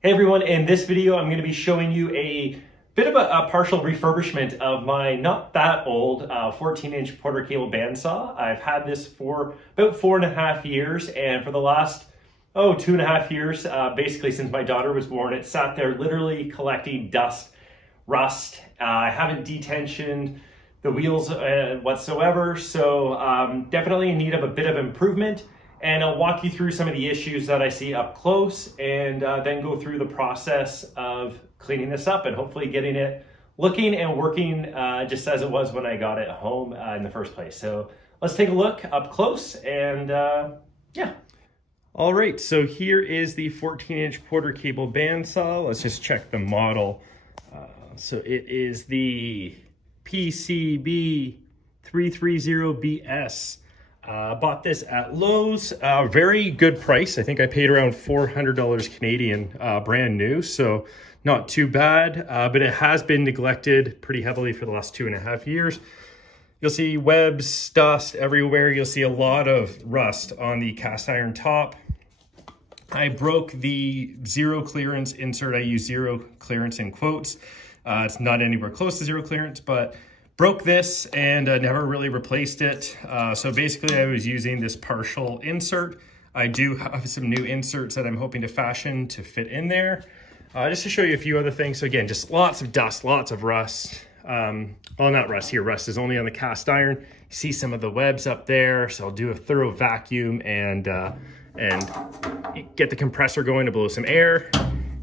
Hey everyone, in this video I'm going to be showing you a bit of a partial refurbishment of my not that old 14-inch Porter cable bandsaw. I've had this for about 4.5 years, and for the last 2.5 years, basically since my daughter was born, it sat there literally collecting dust, rust. I haven't detensioned the wheels whatsoever, so definitely in need of a bit of improvement. And I'll walk you through some of the issues that I see up close, and then go through the process of cleaning this up and hopefully getting it looking and working just as it was when I got it home in the first place. So let's take a look up close and yeah. All right, so here is the 14-inch Porter cable bandsaw. Let's just check the model. So it is the PCB 330BS. Bought this at Lowe's, very good price. I think I paid around $400 Canadian, brand new, so not too bad, but it has been neglected pretty heavily for the last 2.5 years. You'll see webs, dust everywhere. You'll see a lot of rust on the cast iron top. I broke the zero clearance insert. I use zero clearance in quotes. It's not anywhere close to zero clearance, but broke this and never really replaced it. So basically I was using this partial insert. I do have some new inserts that I'm hoping to fashion to fit in there. Just to show you a few other things. So again, just lots of dust, lots of rust. Well, not rust here. Rust is only on the cast iron. You see some of the webs up there. So I'll do a thorough vacuum and get the compressor going to blow some air.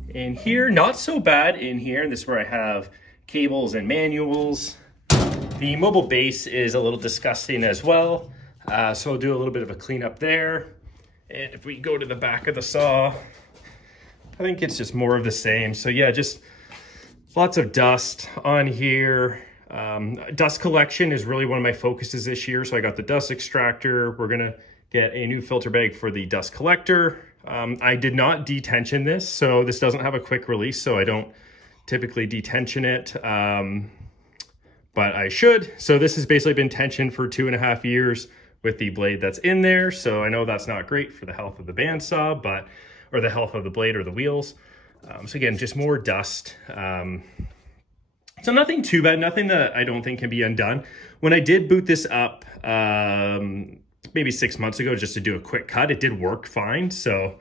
In here, not so bad in here. And this is where I have cables and manuals. The mobile base is a little disgusting as well, so I'll do a little bit of a cleanup there. And if we go to the back of the saw, I think it's just more of the same. So yeah, just lots of dust on here. Dust collection is really one of my focuses this year, so I got the dust extractor. We're gonna get a new filter bag for the dust collector. I did not detension this, so this doesn't have a quick release, so I don't typically detension it. But I should. So this has basically been tensioned for 2.5 years with the blade that's in there. So I know that's not great for the health of the bandsaw, or the health of the blade or the wheels. So again, just more dust. So nothing too bad, nothing that I don't think can be undone. When I did boot this up maybe 6 months ago just to do a quick cut, it did work fine. So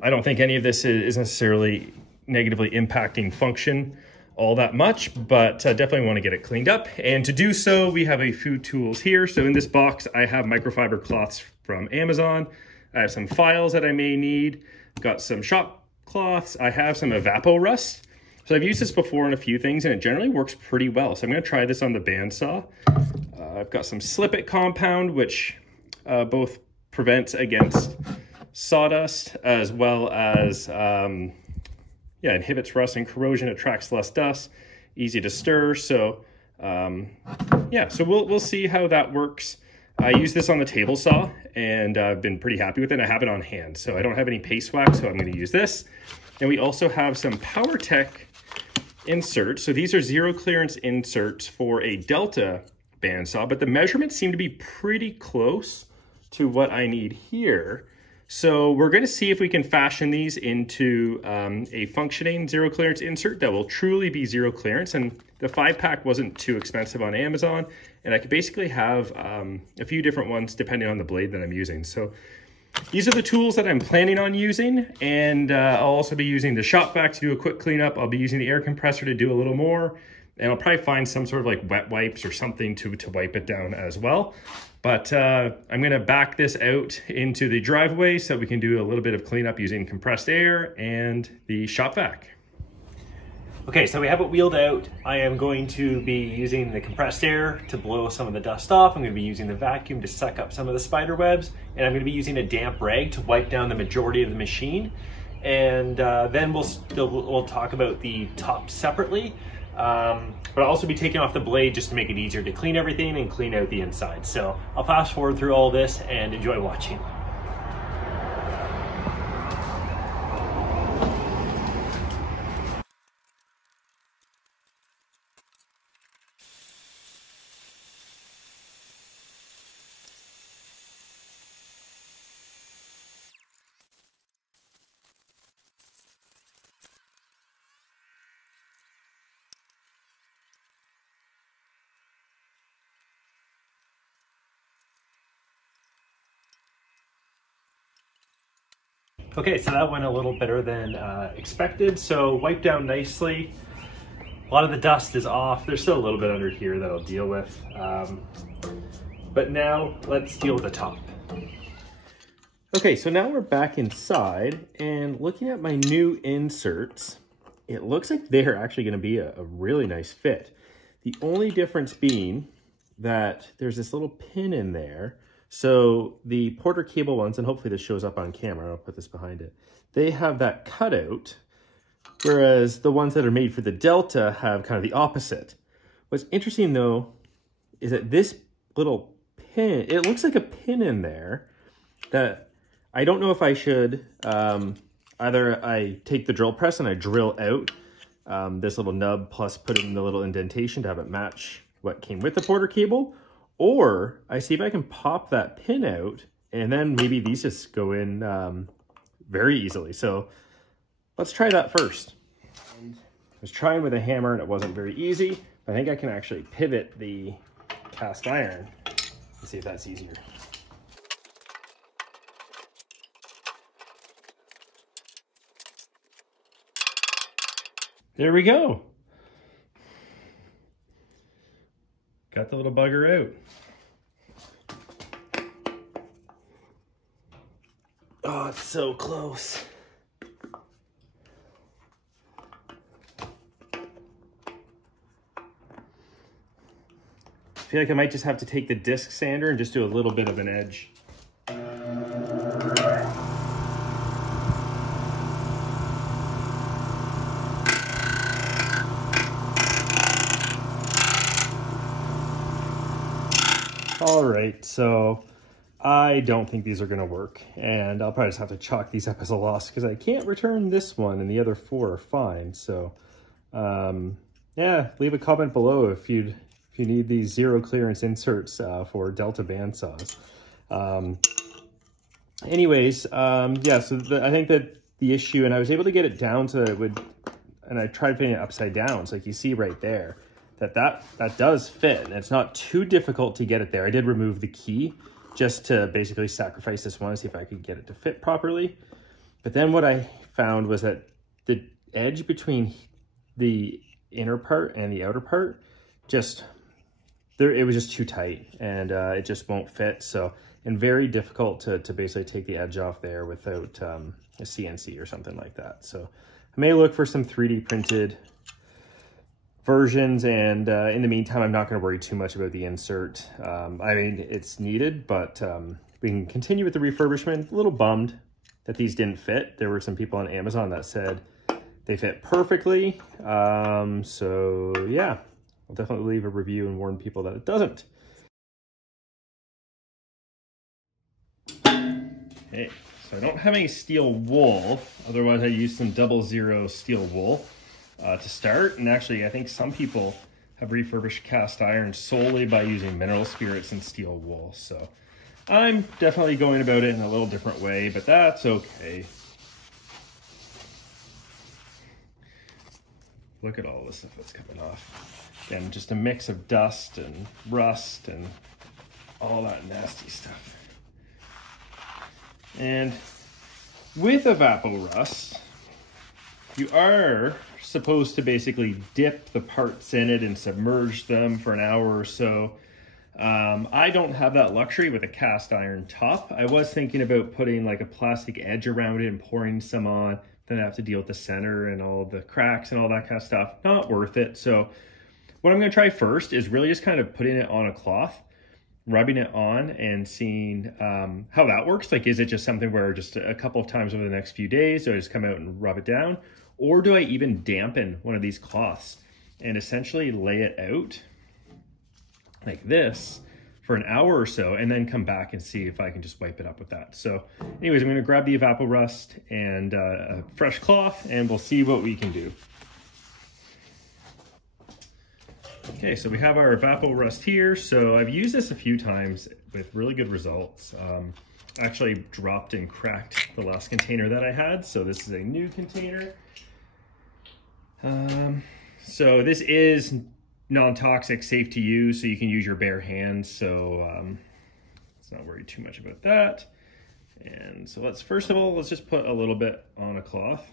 I don't think any of this is necessarily negatively impacting function all that much, but definitely want to get it cleaned up. And to do so, we have a few tools here. So in this box, I have microfiber cloths from Amazon. I have some files that I may need. Got some shop cloths. I have some Evapo Rust. So I've used this before in a few things, and it generally works pretty well. So I'm going to try this on the bandsaw. I've got some Slip It compound, which both prevents against sawdust as well as inhibits rust and corrosion, attracts less dust, easy to stir. So yeah, so we'll see how that works. I use this on the table saw, and I've been pretty happy with it. I have it on hand, so I don't have any paste wax, so I'm going to use this. And we also have some PowerTech inserts. So these are zero clearance inserts for a Delta bandsaw, but the measurements seem to be pretty close to what I need here. So we're going to see if we can fashion these into a functioning zero clearance insert that will truly be zero clearance. And the 5-pack wasn't too expensive on Amazon, and I could basically have a few different ones depending on the blade that I'm using. So these are the tools that I'm planning on using, and I'll also be using the shop vac to do a quick cleanup. I'll be using the air compressor to do a little more, and I'll probably find some sort of like wet wipes or something to wipe it down as well. But I'm going to back this out into the driveway so we can do a little bit of cleanup using compressed air and the shop vac. Okay, so we have it wheeled out. I am going to be using the compressed air to blow some of the dust off. I'm going to be using the vacuum to suck up some of the spider webs, and I'm going to be using a damp rag to wipe down the majority of the machine. And then we'll talk about the top separately. But I'll also be taking off the blade just to make it easier to clean everything and clean out the inside. So I'll fast forward through all this and enjoy watching. Okay, so that went a little better than expected. So wiped down nicely. A lot of the dust is off. There's still a little bit under here that I'll deal with. But now let's deal with the top. Okay, so now we're back inside and looking at my new inserts, it looks like they're actually going to be a really nice fit. The only difference being that there's this little pin in there. So the Porter cable ones, and hopefully this shows up on camera, I'll put this behind it, they have that cutout, whereas the ones that are made for the Delta have kind of the opposite. What's interesting though, is that this little pin, it looks like a pin in there that I don't know if I should, either I take the drill press and I drill out this little nub plus put it in the little indentation to have it match what came with the Porter cable, or I see if I can pop that pin out and then maybe these just go in very easily. So let's try that first. I was trying with a hammer and it wasn't very easy. I think I can actually pivot the cast iron and see if that's easier. There we go. Got the little bugger out. Oh, it's so close. I feel like I might just have to take the disc sander and just do a little bit of an edge. All right, so I don't think these are gonna work, and I'll probably just have to chalk these up as a loss because I can't return this one and the other 4 are fine. So yeah, leave a comment below if you need these zero clearance inserts for Delta bandsaws. Anyways, yeah, so I think that the issue, and I was able to get it down so that it would, and I tried putting it upside down, so like you see right there, that does fit, and it's not too difficult to get it there. I did remove the key just to basically sacrifice this one and see if I could get it to fit properly. But then what I found was that the edge between the inner part and the outer part, it was just too tight, and it just won't fit. So, and very difficult to basically take the edge off there without a CNC or something like that. So I may look for some 3D printed versions, and in the meantime, I'm not going to worry too much about the insert. I mean, it's needed, but we can continue with the refurbishment. A little bummed that these didn't fit. There were some people on Amazon that said they fit perfectly. So yeah, I'll definitely leave a review and warn people that it doesn't. Okay, so I don't have any steel wool. Otherwise, I use some 00 steel wool to start. And actually, I think some people have refurbished cast iron solely by using mineral spirits and steel wool. So I'm definitely going about it in a little different way, but that's okay. Look at all the stuff that's coming off. Again, just a mix of dust and rust and all that nasty stuff. And with evapo-rust, you are supposed to basically dip the parts in it and submerge them for an hour or so. I don't have that luxury with a cast iron top. I was thinking about putting like a plastic edge around it and pouring some on. Then I have to deal with the center and all the cracks and all that kind of stuff. Not worth it. So what I'm going to try first is really just kind of putting it on a cloth, rubbing it on and seeing how that works. Like, is it just something where just a couple of times over the next few days, do I just come out and rub it down? Or do I even dampen one of these cloths and essentially lay it out like this for an hour or so and then come back and see if I can just wipe it up with that. So anyways, I'm going to grab the evapo-rust and a fresh cloth and we'll see what we can do. Okay, so we have our evapo-rust here. So I've used this a few times with really good results. Actually dropped and cracked the last container that I had. So this is a new container. So this is non-toxic, safe to use, so you can use your bare hands. So let's not worry too much about that. And so let's, first of all, let's just put a little bit on a cloth.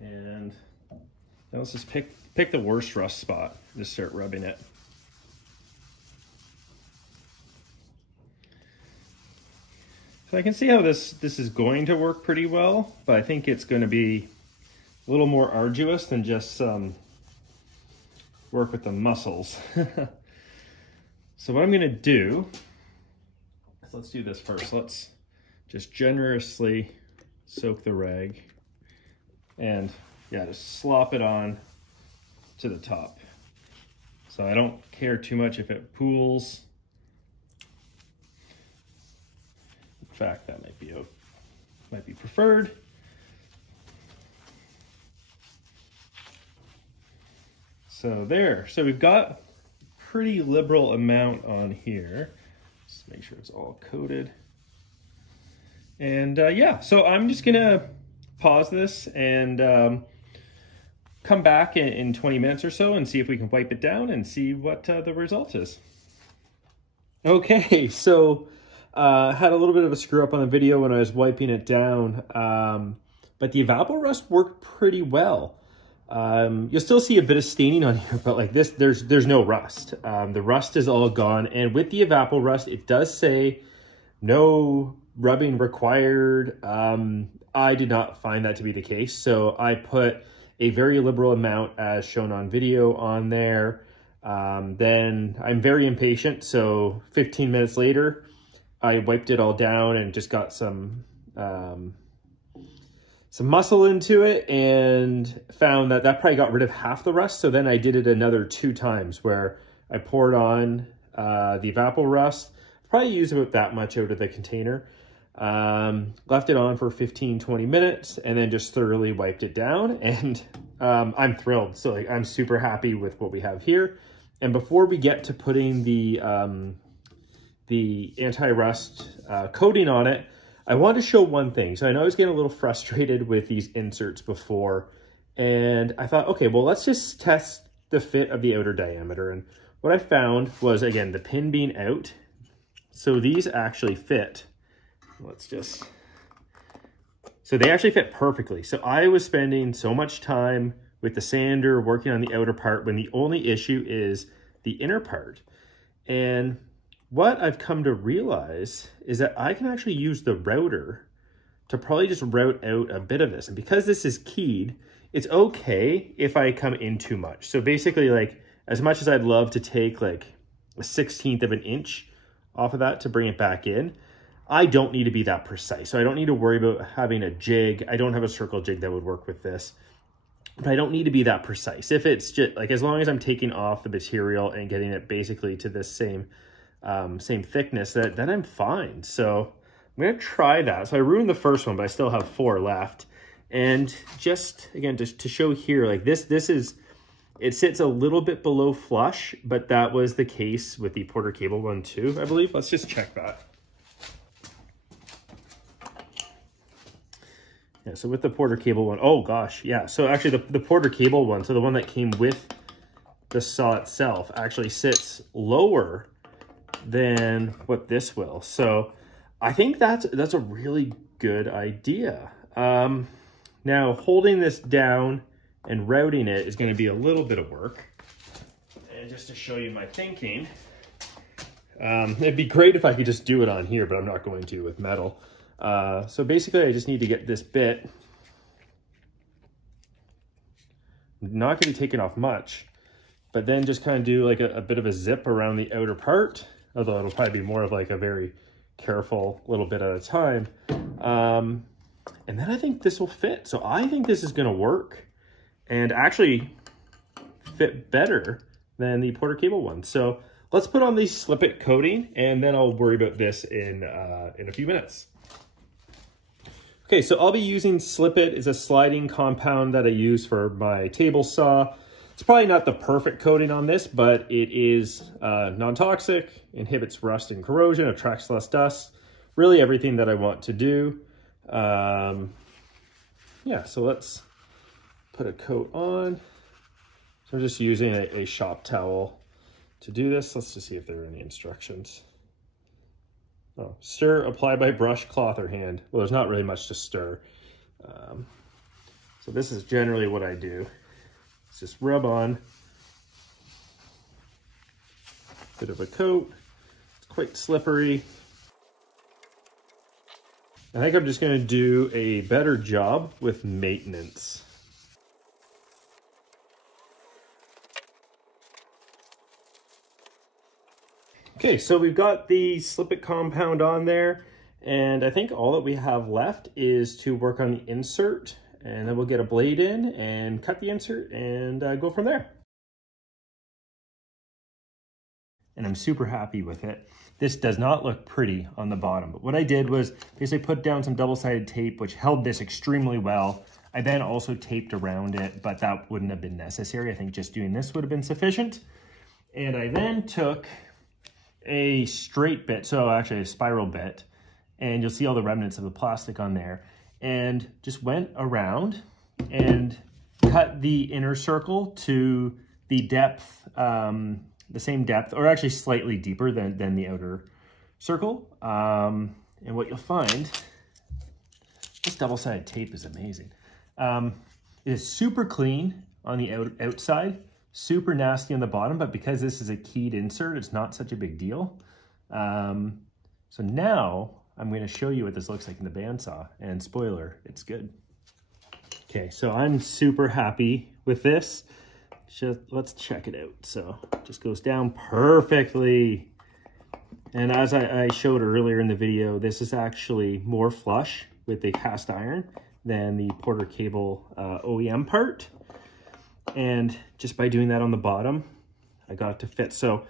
And now let's just pick the worst rust spot, just start rubbing it. So I can see how this is going to work pretty well, but I think it's going to be a little more arduous than just work with the muscles. So what I'm going to do is, let's do this first. Let's just generously soak the rag and yeah, just slop it on to the top. So I don't care too much if it pools. In fact, that might be preferred. So there, so we've got a pretty liberal amount on here. Just make sure it's all coated. And yeah, so I'm just gonna pause this and come back in 20 minutes or so and see if we can wipe it down and see what the result is. Okay, so had a little bit of a screw up on the video when I was wiping it down, but the evapor rust worked pretty well. You'll still see a bit of staining on here, but like this, there's no rust. The rust is all gone, and with the evapor rust, it does say no rubbing required. I did not find that to be the case, so I put a very liberal amount as shown on video on there. Then I'm very impatient, so 15 minutes later, I wiped it all down and just got some muscle into it and found that probably got rid of half the rust. So then I did it another 2 times where I poured on the evapor rust, probably used about that much out of the container, left it on for 15-20 minutes and then just thoroughly wiped it down, and I'm thrilled. So like, I'm super happy with what we have here. And before we get to putting the anti-rust coating on it, I want to show one thing. So I know I was getting a little frustrated with these inserts before, and I thought, okay, well, let's just test the fit of the outer diameter. And what I found was, again, the pin being out, so these actually fit. So they actually fit perfectly. So I was spending so much time with the sander working on the outer part when the only issue is the inner part. And what I've come to realize is that I can actually use the router to probably just route out a bit of this. And because this is keyed, it's okay if I come in too much. So basically, like, as much as I'd love to take like a 1/16 of an inch off of that to bring it back in, I don't need to be that precise. So I don't need to worry about having a jig. I don't have a circle jig that would work with this, but I don't need to be that precise. If it's just like, as long as I'm taking off the material and getting it basically to this same thickness, then I'm fine. So I'm gonna try that. So I ruined the first one, but I still have 4 left. And just again, just to show here, like this is, it sits a little bit below flush, but that was the case with the Porter cable one too, I believe. Let's just check that. Yeah, so with the Porter cable one, oh gosh, yeah. So actually the Porter cable one, so the one that came with the saw itself, actually sits lower than what this will. So I think that's a really good idea. Now holding this down and routing it is going to be a little bit of work. And just to show you my thinking, it'd be great if I could just do it on here, but I'm not going to with metal. So basically I just need to get this bit, I'm not going to be taking off much, but then just kind of do like a bit of a zip around the outer part, although it'll probably be more of like a very careful little bit at a time. And then I think this will fit. So I think this is going to work and actually fit better than the Porter cable one. So let's put on the slip it coating and then I'll worry about this in a few minutes. Okay, so I'll be using Slip It. It's a sliding compound that I use for my table saw. It's probably not the perfect coating on this, but it is non-toxic, inhibits rust and corrosion, attracts less dust, really everything that I want to do. Yeah, so let's put a coat on. So I'm just using a shop towel to do this. Let's just see if there are any instructions. Oh, stir, apply by brush, cloth, or hand. Well, there's not really much to stir. So this is generally what I do. It's just rub on. Bit of a coat. It's quite slippery. I think I'm just going to do a better job with maintenance. Okay, so we've got the Slip It compound on there, and I think all that we have left is to work on the insert, and then we'll get a blade in and cut the insert and go from there. And I'm super happy with it. This does not look pretty on the bottom, but what I did was basically put down some double-sided tape, which held this extremely well. I then also taped around it, but that wouldn't have been necessary. I think just doing this would have been sufficient. And I then took a straight bit, so actually a spiral bit, and you'll see all the remnants of the plastic on there, and just went around and cut the inner circle to the depth, the same depth, or actually slightly deeper than the outer circle. And what you'll find, this double-sided tape is amazing. It is super clean on the outside, super nasty on the bottom, but because this is a keyed insert, it's not such a big deal. So now I'm going to show you what this looks like in the bandsaw, and spoiler, it's good. Okay, so I'm super happy with this. Let's check it out. So it just goes down perfectly. And as I showed earlier in the video, this is actually more flush with the cast iron than the Porter Cable OEM part. And just by doing that on the bottom, I got it to fit. So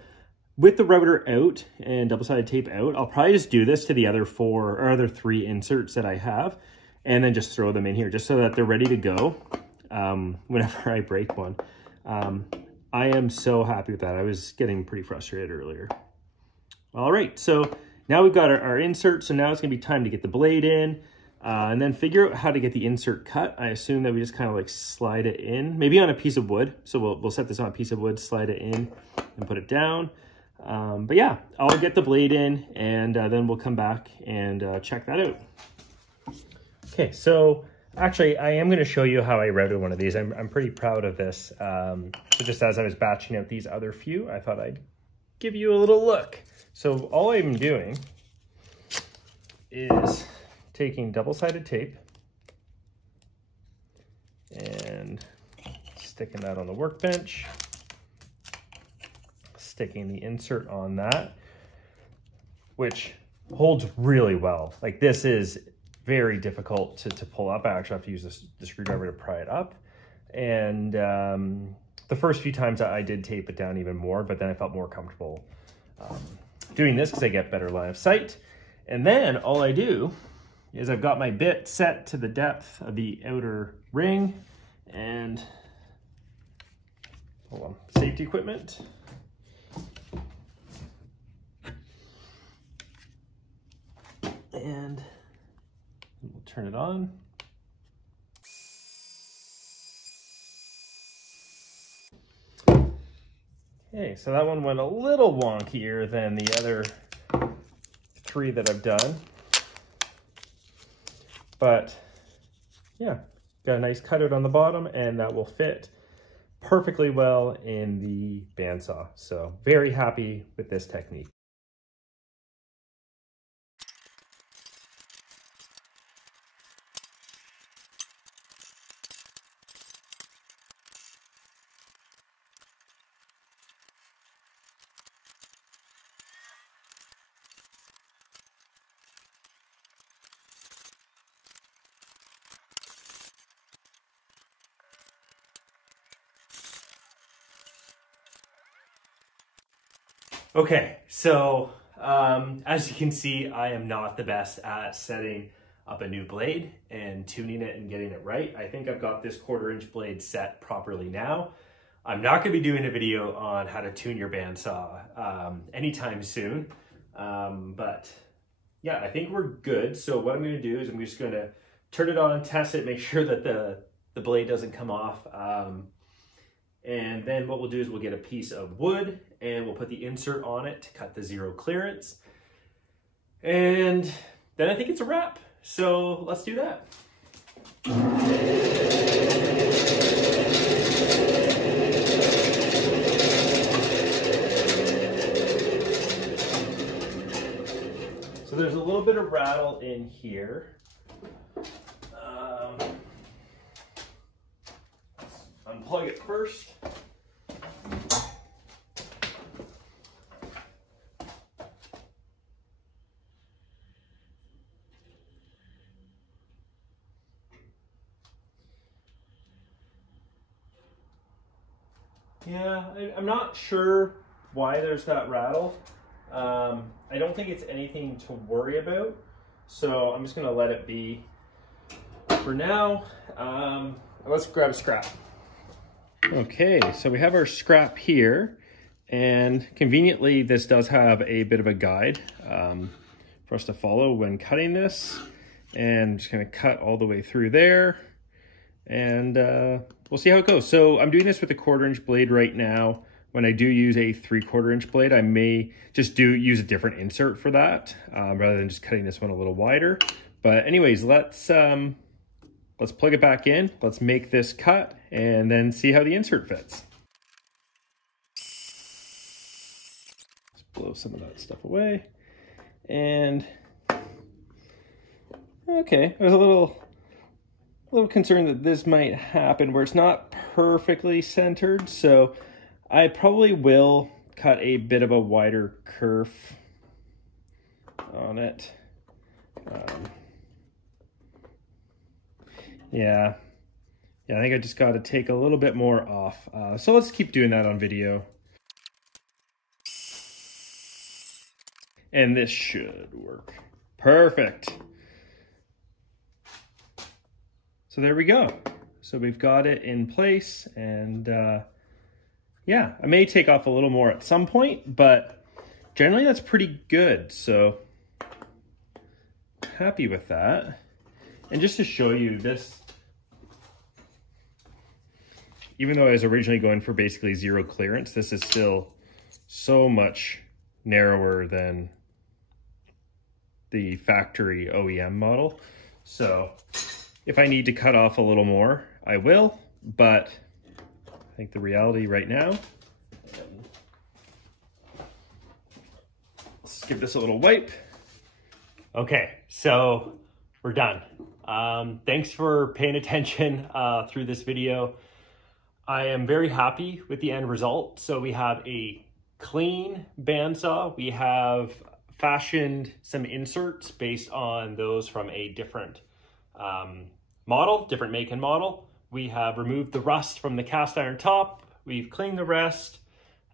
with the router out and double-sided tape out, I'll probably just do this to the other other three inserts that I have, and then just throw them in here just so that they're ready to go whenever I break one. I am so happy with that. I was getting pretty frustrated earlier. All right, so now we've got our insert. So now it's gonna be time to get the blade in and then figure out how to get the insert cut. I assume that we just kind of like slide it in, maybe on a piece of wood. So we'll set this on a piece of wood, slide it in and put it down. But yeah, I'll get the blade in, and then we'll come back and check that out. Okay, so actually I am going to show you how I routed one of these. I'm pretty proud of this. So just as I was batching out these other few, I thought I'd give you a little look. So all I'm doing is taking double-sided tape and sticking that on the workbench, sticking the insert on that, which holds really well. Like, this is very difficult to pull up. I actually have to use the screwdriver to pry it up. And the first few times I did tape it down even more, but then I felt more comfortable doing this because I get better line of sight. And then all I do is I've got my bit set to the depth of the outer ring, and hold on, safety equipment. And we'll turn it on. Okay, so that one went a little wonkier than the other three that I've done. But yeah, got a nice cutout on the bottom, and that will fit perfectly well in the bandsaw. So very happy with this technique. Okay, so as you can see, I am not the best at setting up a new blade and tuning it and getting it right. I think I've got this 1/4-inch blade set properly now. I'm not going to be doing a video on how to tune your bandsaw anytime soon, but yeah, I think we're good. So what I'm going to do is I'm just going to turn it on, test it, make sure that the blade doesn't come off. And then what we'll do is we'll get a piece of wood and we'll put the insert on it to cut the zero clearance. And then I think it's a wrap. So let's do that. So there's a little bit of rattle in here. Let's unplug it first. Yeah, I'm not sure why there's that rattle. I don't think it's anything to worry about, so I'm just gonna let it be for now. Let's grab a scrap. Okay, so we have our scrap here, and conveniently this does have a bit of a guide for us to follow when cutting this. And I'm just gonna cut all the way through there, and we'll see how it goes. So I'm doing this with a 1/4 inch blade right now. When I do use a 3/4 inch blade, I may just use a different insert for that, rather than just cutting this one a little wider. But anyways, let's plug it back in. Let's make this cut and then see how the insert fits. Let's blow some of that stuff away. And okay, I was a little concerned that this might happen where it's not perfectly centered, so I probably will cut a bit of a wider kerf on it. Yeah, I think I just got to take a little bit more off. So let's keep doing that on video. And this should work. Perfect. So there we go. So we've got it in place, and yeah, I may take off a little more at some point, but generally that's pretty good. So happy with that. And just to show you this, even though I was originally going for basically 0 clearance, this is still so much narrower than the factory OEM model. So if I need to cut off a little more, I will, but I think the reality right now, let's give this a little wipe. Okay, so we're done. Thanks for paying attention through this video. I am very happy with the end result. So we have a clean bandsaw. We have fashioned some inserts based on those from a different model, different make and model. We have removed the rust from the cast iron top. We've cleaned the rest.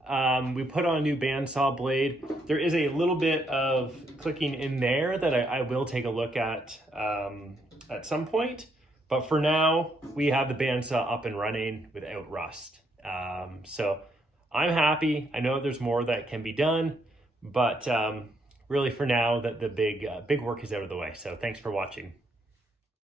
We put on a new bandsaw blade. There is a little bit of clicking in there that I will take a look at some point. But for now, we have the bandsaw up and running without rust. So I'm happy. I know there's more that can be done, but really for now, the big work is out of the way. So thanks for watching.